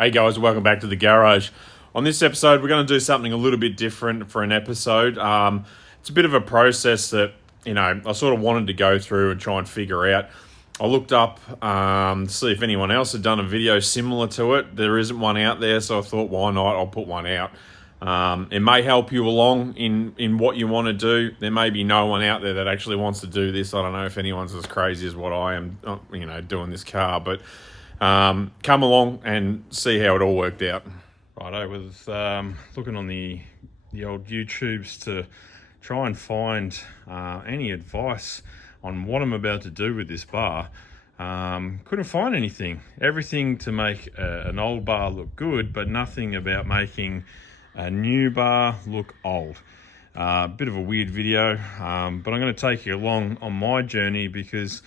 Hey guys, welcome back to the garage. On this episode, we're going to do something a little bit different for an episode. It's a bit of a process that, I sort of wanted to go through and try and figure out. I looked up to see if anyone else had done a video similar to it. There isn't one out there, so I thought, why not? I'll put one out. It may help you along in what you want to do. There may be no one out there that actually wants to do this. I don't know if anyone's as crazy as what I am, doing this car, but come along and see how it all worked out. Right, I was looking on the old YouTubes to try and find any advice on what I'm about to do with this bar. Couldn't find anything. Everything to make an old bar look good, but nothing about making a new bar look old. Bit of a weird video, but I'm going to take you along on my journey because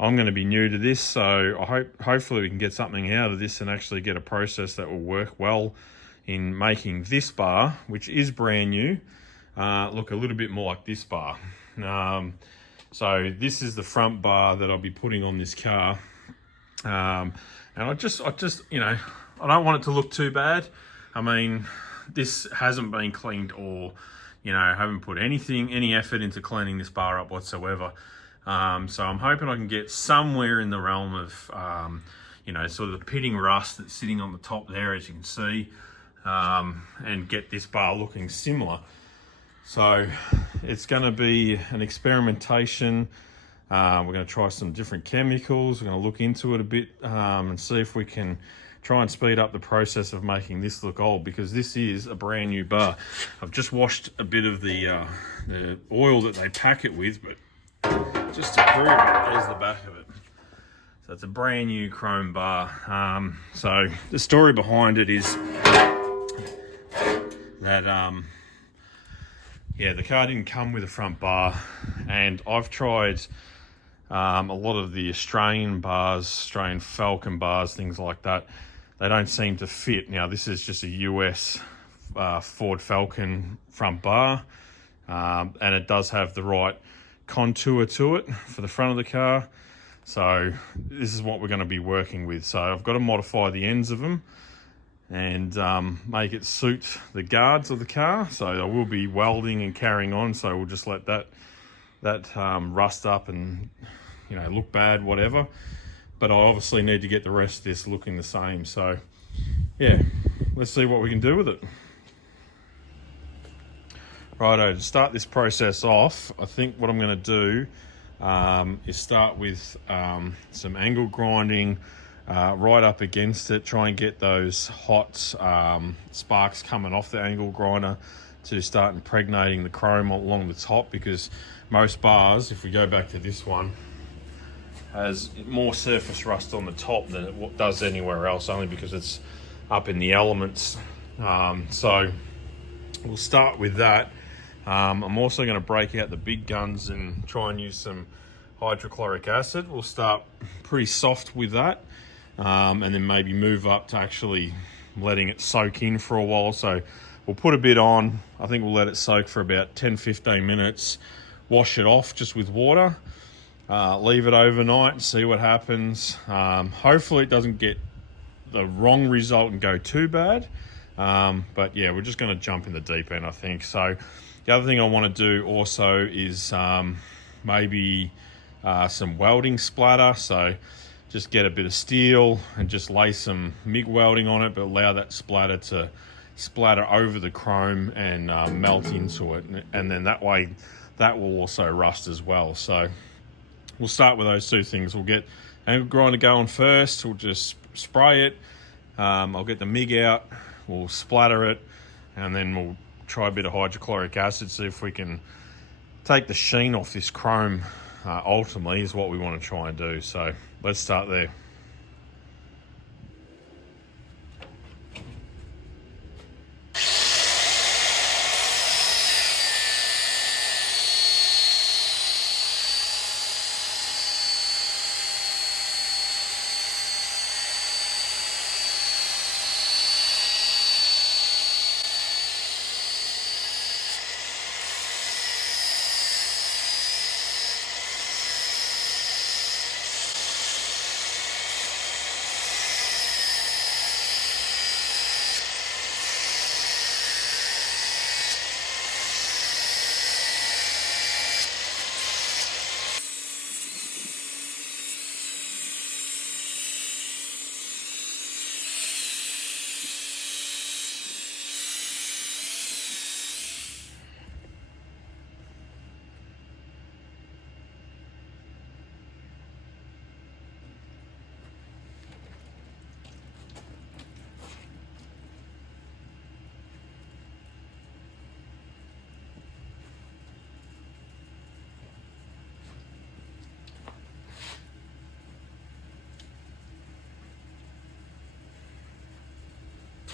I'm going to be new to this, so hopefully we can get something out of this and actually get a process that will work well in making this bar, which is brand new, look a little bit more like this bar. So this is the front bar that I'll be putting on this car, and I just I don't want it to look too bad. I mean, this hasn't been cleaned or haven't put any effort into cleaning this bar up whatsoever. So I'm hoping I can get somewhere in the realm of, sort of the pitting rust that's sitting on the top there, as you can see, and get this bar looking similar. So it's going to be an experimentation. We're going to try some different chemicals. We're going to look into it a bit and see if we can try and speed up the process of making this look old, because this is a brand new bar. I've just washed a bit of the oil that they pack it with, but just to prove it, there's the back of it. So it's a brand new chrome bar. So the story behind it is that, the car didn't come with a front bar, and I've tried a lot of the Australian bars, Australian Falcon bars, things like that. They don't seem to fit. Now this is just a US Ford Falcon front bar, and it does have the right contour to it for the front of the car. So this is what we're going to be working with. So I've got to modify the ends of them and make it suit the guards of the car. So I will be welding and carrying on, so we'll just let that rust up and look bad, whatever. But I obviously need to get the rest of this looking the same. So yeah, let's see what we can do with it. Righto, to start this process off, I think what I'm going to do is start with some angle grinding right up against it, try and get those hot sparks coming off the angle grinder to start impregnating the chrome along the top, because most bars, if we go back to this one, has more surface rust on the top than it does anywhere else, only because it's up in the elements. So we'll start with that. I'm also going to break out the big guns and try and use some hydrochloric acid. We'll start pretty soft with that, and then maybe move up to actually letting it soak in for a while. So we'll put a bit on. I think we'll let it soak for about 10-15 minutes, wash it off just with water, leave it overnight and see what happens. Hopefully it doesn't get the wrong result and go too bad, but yeah, we're just going to jump in the deep end, I think. So the other thing I want to do also is maybe some welding splatter. So just get a bit of steel and just lay some MIG welding on it, but allow that splatter to splatter over the chrome and melt into it. And then that way, that will also rust as well. So we'll start with those two things. We'll get angle grinder going first. We'll just spray it. I'll get the MIG out. We'll splatter it, and then we'll try a bit of hydrochloric acid, see if we can take the sheen off this chrome. Ultimately is what we want to try and do. So let's start there.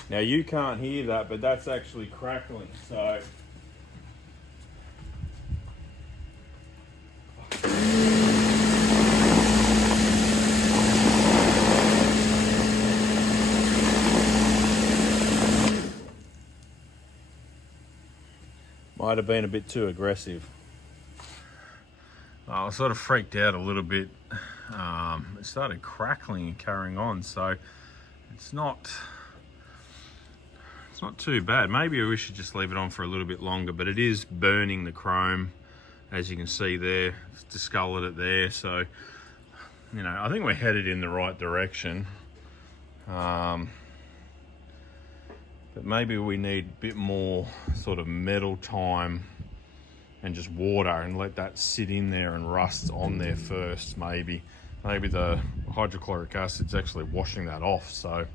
Now you can't hear that, but that's actually crackling. So might have been a bit too aggressive. I was sort of freaked out a little bit. It started crackling and carrying on, so it's not too bad. Maybe we should just leave it on for a little bit longer, but it is burning the chrome, as you can see there. It's discolored it there, so you know, I think we're headed in the right direction. But maybe we need a bit more sort of metal time and just water and let that sit in there and rust on there first. Maybe the hydrochloric acid's actually washing that off. So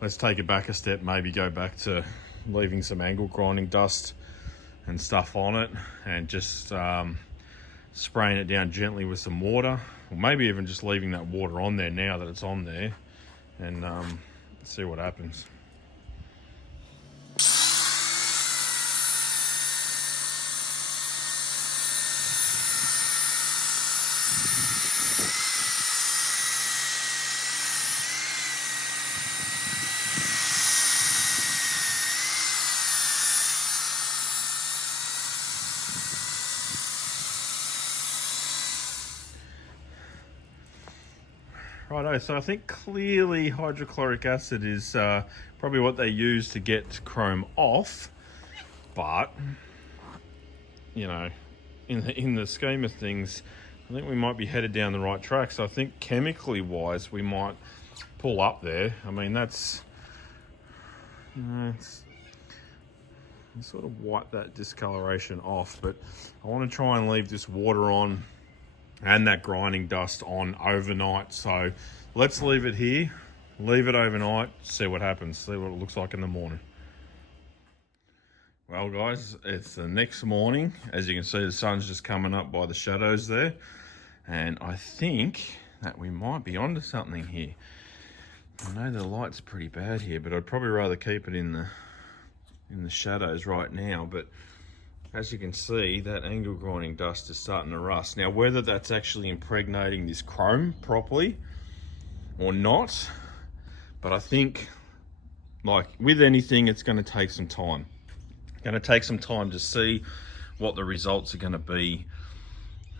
let's take it back a step, maybe go back to leaving some angle grinding dust and stuff on it, and just spraying it down gently with some water, or maybe even just leaving that water on there now that it's on there, and see what happens. Righto, so I think clearly hydrochloric acid is probably what they use to get chrome off, but you know, in the scheme of things, I think we might be headed down the right track. So I think chemically wise, we might pull up there. I mean, that's, you know, it's sort of wipe that discoloration off, but I want to try and leave this water on and that grinding dust on overnight. So let's leave it here, leave it overnight, see what happens, see what it looks like in the morning. Well guys, it's the next morning. As you can see, the sun's just coming up by the shadows there, and I think that we might be onto something here. I know the light's pretty bad here, but I'd probably rather keep it in the shadows right now. But as you can see, that angle grinding dust is starting to rust. Now, whether that's actually impregnating this chrome properly or not, but I think, like with anything, it's going to take some time. It's going to take some time to see what the results are going to be,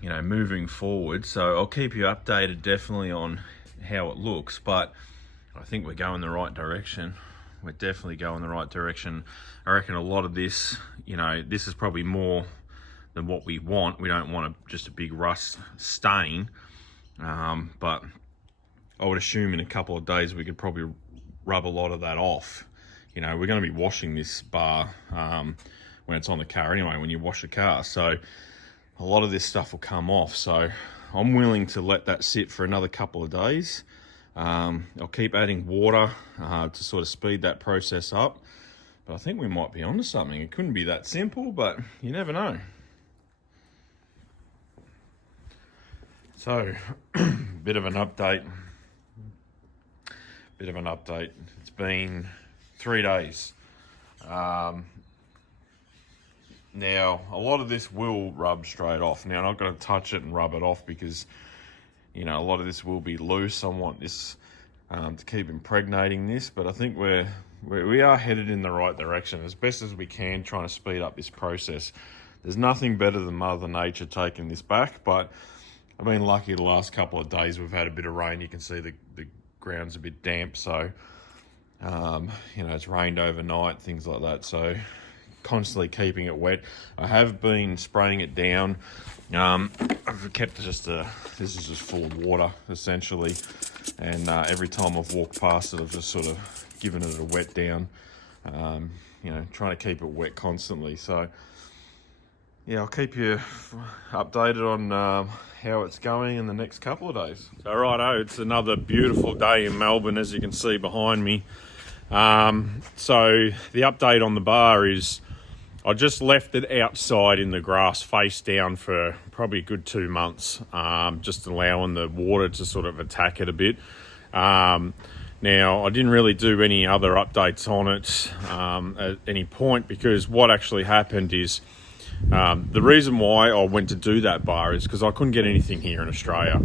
you know, moving forward. So I'll keep you updated definitely on how it looks, but I think we're going the right direction. We're definitely going the right direction. I reckon a lot of this, you know, this is probably more than what we want. We don't want just a big rust stain, but I would assume in a couple of days we could probably rub a lot of that off. You know, we're going to be washing this bar when it's on the car anyway, when you wash the car. So a lot of this stuff will come off. So I'm willing to let that sit for another couple of days. I'll keep adding water to sort of speed that process up, but I think we might be onto something. It couldn't be that simple, but you never know. So, bit of an update. It's been 3 days. Now, a lot of this will rub straight off. Now, I'm not going to touch it and rub it off because, you know, a lot of this will be loose. I want this to keep impregnating this, but I think we are headed in the right direction as best as we can, trying to speed up this process. There's nothing better than Mother Nature taking this back, but I've been lucky the last couple of days we've had a bit of rain. You can see the ground's a bit damp, so you know, it's rained overnight, things like that, so constantly keeping it wet. I have been spraying it down. I've kept this is just full of water essentially, and every time I've walked past it, I've just sort of given it a wet down, you know, trying to keep it wet constantly. So yeah, I'll keep you updated on how it's going in the next couple of days. So righto, it's another beautiful day in Melbourne, as you can see behind me. So the update on the bar is I just left it outside in the grass face down for probably a good 2 months, just allowing the water to sort of attack it a bit. Now, I didn't really do any other updates on it at any point, because what actually happened is the reason why I went to do that bar is because I couldn't get anything here in Australia.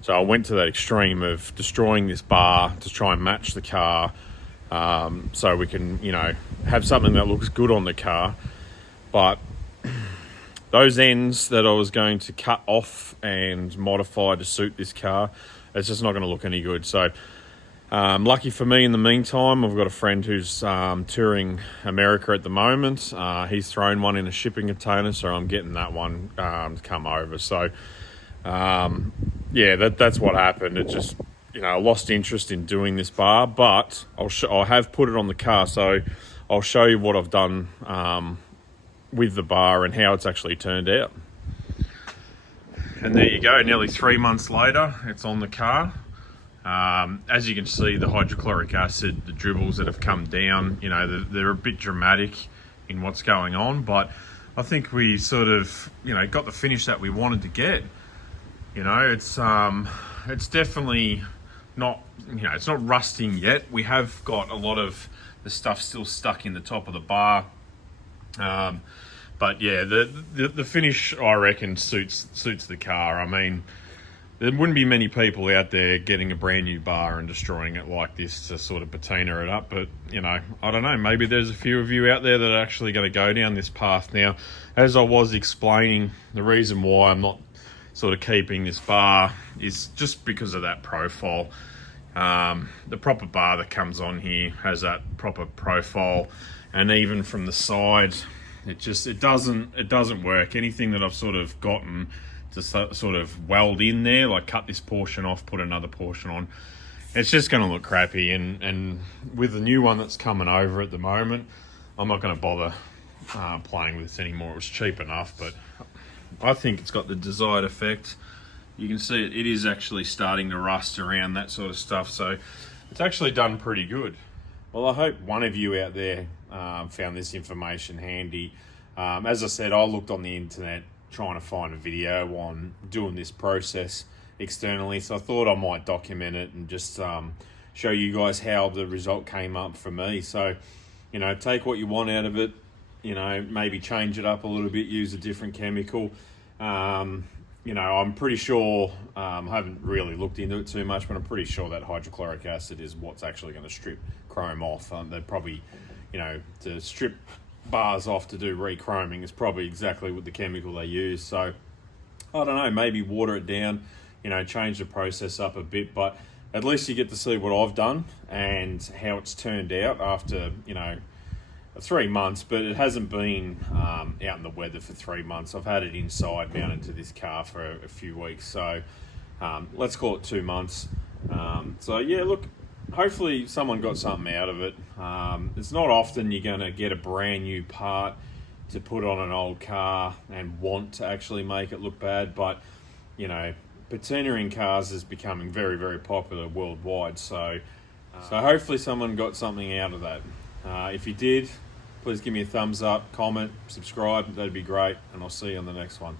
So I went to that extreme of destroying this bar to try and match the car, so we can, have something that looks good on the car. But those ends that I was going to cut off and modify to suit this car, it's just not going to look any good. So lucky for me, in the meantime, I've got a friend who's touring America at the moment. He's thrown one in a shipping container, so I'm getting that one to come over. So that's what happened. It just, I lost interest in doing this bar, but I have put it on the car, so I'll show you what I've done with the bar and how it's actually turned out. And there you go, nearly 3 months later, it's on the car. As you can see, the hydrochloric acid, the dribbles that have come down, they're a bit dramatic in what's going on, but I think we sort of, got the finish that we wanted to get. It's definitely not, it's not rusting yet. We have got a lot of the stuff still stuck in the top of the bar. But yeah, the finish, I reckon, suits the car. I mean, there wouldn't be many people out there getting a brand new bar and destroying it like this to sort of patina it up. But, I don't know, maybe there's a few of you out there that are actually going to go down this path. Now, as I was explaining, the reason why I'm not sort of keeping this bar is just because of that profile. The proper bar that comes on here has that proper profile, and even from the side, it doesn't work. Anything that I've sort of gotten to sort of weld in there, like cut this portion off, put another portion on, it's just going to look crappy. And with the new one that's coming over at the moment, I'm not going to bother playing with this anymore. It was cheap enough, but I think it's got the desired effect. You can see it is actually starting to rust around, that sort of stuff, so it's actually done pretty good. Well, I hope one of you out there found this information handy. As I said, I looked on the internet trying to find a video on doing this process externally, so I thought I might document it and just show you guys how the result came up for me. So, take what you want out of it, maybe change it up a little bit, use a different chemical. I'm pretty sure, I haven't really looked into it too much, but I'm pretty sure that hydrochloric acid is what's actually going to strip chrome off. They're probably, to strip bars off to do re-chroming is probably exactly what the chemical they use. So, I don't know, maybe water it down, change the process up a bit, but at least you get to see what I've done and how it's turned out after, 3 months, but it hasn't been out in the weather for 3 months. I've had it inside mounted to this car for a few weeks, so let's call it 2 months. So yeah, look, hopefully someone got something out of it. It's not often you're going to get a brand new part to put on an old car and want to actually make it look bad, but patina in cars is becoming very, very popular worldwide, so hopefully someone got something out of that. If you did, please give me a thumbs up, comment, subscribe, that'd be great, and I'll see you on the next one.